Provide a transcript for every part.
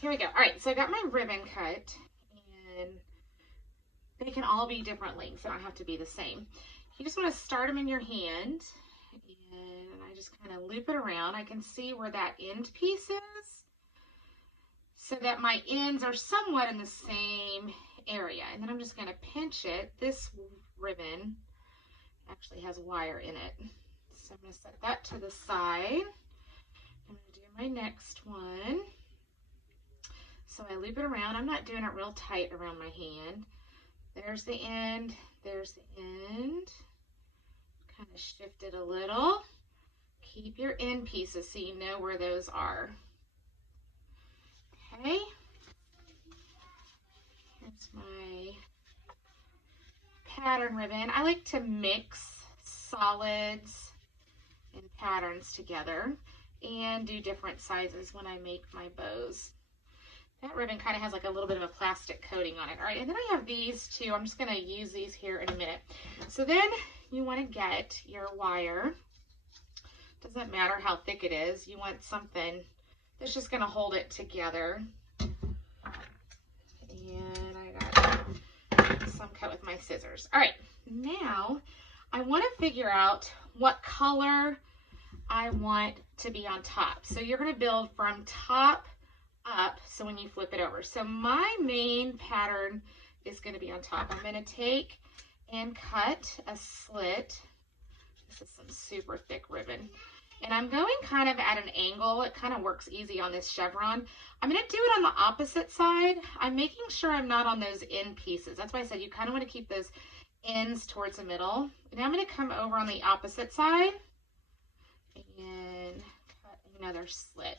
Here we go. All right, so I got my ribbon cut, and they can all be different lengths. They don't have to be the same. You just want to start them in your hand, and I just kind of loop it around. I can see where that end piece is, so that my ends are somewhat in the same area. And then I'm just going to pinch it. This ribbon actually has wire in it. So I'm going to set that to the side. I'm going to do my next one. So I loop it around. I'm not doing it real tight around my hand. There's the end. There's the end. Kind of shift it a little. Keep your end pieces so you know where those are. Okay. Here's my pattern ribbon. I like to mix solids and patterns together and do different sizes when I make my bows. That ribbon kind of has like a little bit of a plastic coating on it. All right, and then I have these two. I'm just going to use these here in a minute. So then you want to get your wire. Doesn't matter how thick it is. You want something that's just going to hold it together. And I got some cut with my scissors. All right, now I want to figure out what color I want to be on top. So you're going to build from top up, so when you flip it over. So my main pattern is going to be on top. I'm going to take and cut a slit. This is some super thick ribbon. And I'm going kind of at an angle. It kind of works easy on this chevron. I'm going to do it on the opposite side. I'm making sure I'm not on those end pieces. That's why I said you kind of want to keep those ends towards the middle. Now I'm going to come over on the opposite side and cut another slit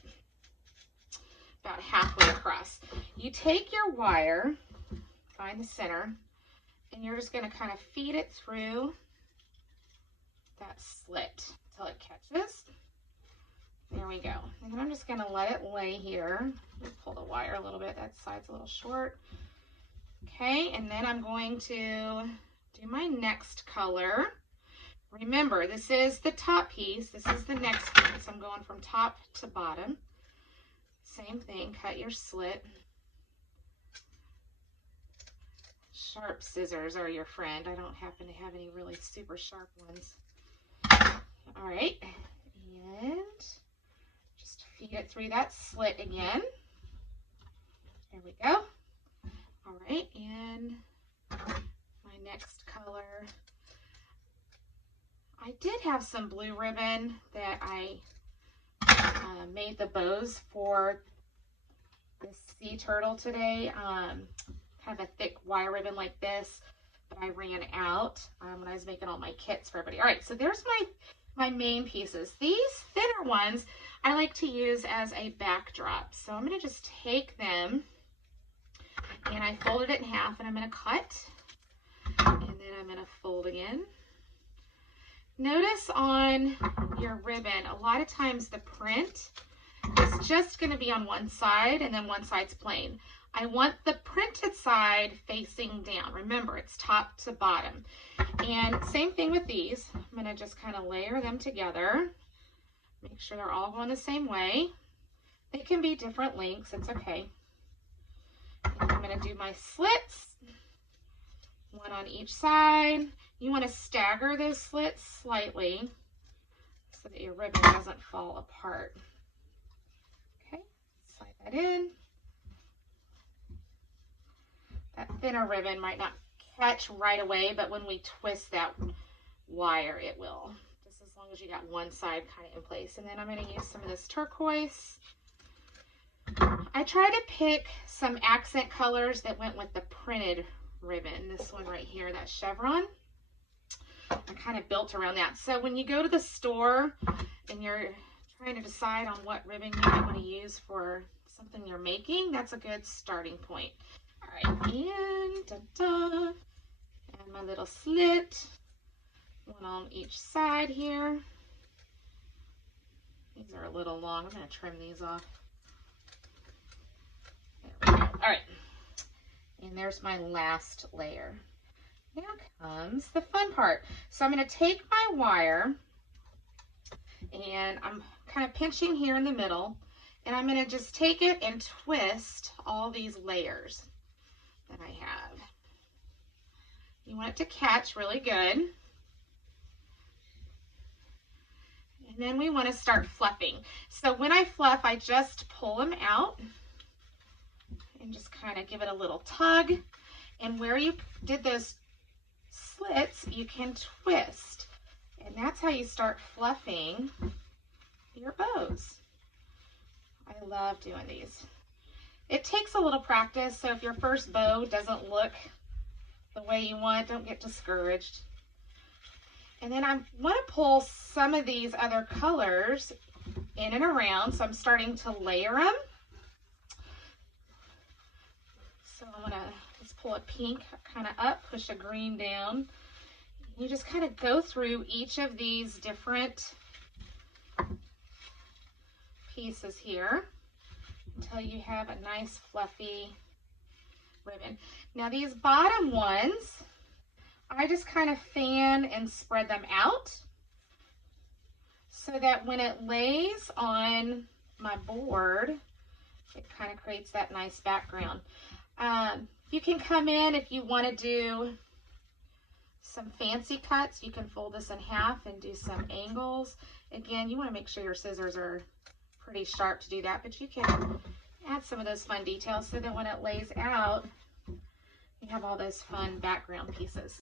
about halfway across. You take your wire, find the center, and you're just going to kind of feed it through that slit until it catches. There we go. And then I'm just going to let it lay here. Pull the wire a little bit. That side's a little short. Okay, and then I'm going to do my next color. Remember, this is the top piece. This is the next piece. I'm going from top to bottom. Same thing, cut your slit. Sharp scissors are your friend. I don't happen to have any really super sharp ones. All right, and just feed it through that slit again. There we go. All right, and my next color. I did have some blue ribbon that I made the bows for this sea turtle today. Kind of a thick wire ribbon like this, but I ran out when I was making all my kits for everybody. All right, so there's my main pieces. These thinner ones I like to use as a backdrop. So I'm going to just take them, and I folded it in half, and I'm going to cut, and then I'm going to fold again. Notice on your ribbon, a lot of times the print is just going to be on one side and then one side's plain. I want the printed side facing down. Remember, it's top to bottom. And same thing with these. I'm going to just kind of layer them together. Make sure they're all going the same way. They can be different lengths. It's okay. And I'm going to do my slits, one on each side. You want to stagger those slits slightly so that your ribbon doesn't fall apart. Okay, slide that in. That thinner ribbon might not catch right away, but when we twist that wire, it will. Just as long as you got one side kind of in place. And then I'm going to use some of this turquoise. I tried to pick some accent colors that went with the printed ribbon. This one right here, that chevron. I kind of built around that. So when you go to the store and you're trying to decide on what ribbon you might want to use for something you're making, that's a good starting point. All right, and da-da, and my little slit, one on each side here. These are a little long. I'm going to trim these off. There we go. All right, and there's my last layer. Now comes the fun part. So I'm going to take my wire, and I'm kind of pinching here in the middle, And I'm going to just take it and twist all these layers that I have. You want it to catch really good. And then we want to start fluffing. So when I fluff, I just pull them out and just kind of give it a little tug. And where you did those slits, you can twist. And that's how you start fluffing your bows. I love doing these. It takes a little practice, so if your first bow doesn't look the way you want, don't get discouraged. And then I want to pull some of these other colors in and around, so I'm starting to layer them. So I'm going to just pull a pink kind of up, push a green down. You just kind of go through each of these different pieces here until you have a nice fluffy ribbon. Now these bottom ones, I just kind of fan and spread them out so that when it lays on my board, it kind of creates that nice background. You can come in if you want to do some fancy cuts. You can fold this in half and do some angles. Again, you want to make sure your scissors are pretty sharp to do that, but you can add some of those fun details so that when it lays out, you have all those fun background pieces.